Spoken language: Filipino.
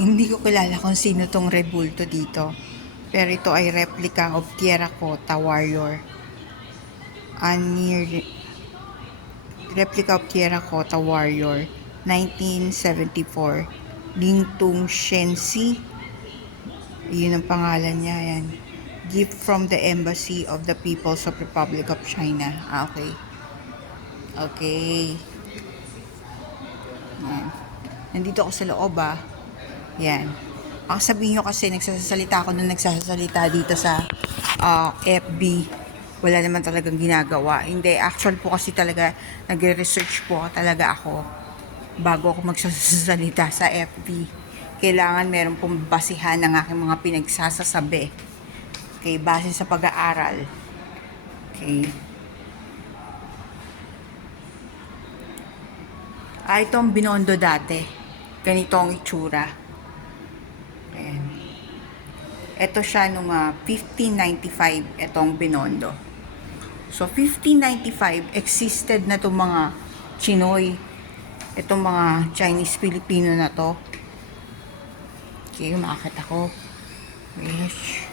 Hindi ko kilala kung sino tong rebulto dito. Pero ito ay replica of Terracotta Warrior. Replica of Terracotta Warrior, 1974. Lingtung Shensi. Yun ang pangalan niya. Yan. Gift from the Embassy of the People's of Republic of China. Okay. Okay. Yan. Nandito ako sa loob Yan. Baka sabihin nyo kasi nagsasalita ako nung nagsasalita dito sa FB. Wala naman talagang ginagawa. Hindi, actual po kasi talaga nagre-research po talaga ako bago ako magsasalita sa FB. Kailangan meron pong basihan ng aking mga pinagsasasabi. Okay, base sa pag-aaral. Okay. Ito ang Binondo dati. Ganito ang itsura. Ayan. Ito siya nung 1595, itong Binondo. So, 1595, existed na itong mga Chinoy. Itong mga Chinese-Filipino na to. Okay, umakit ako. Yes.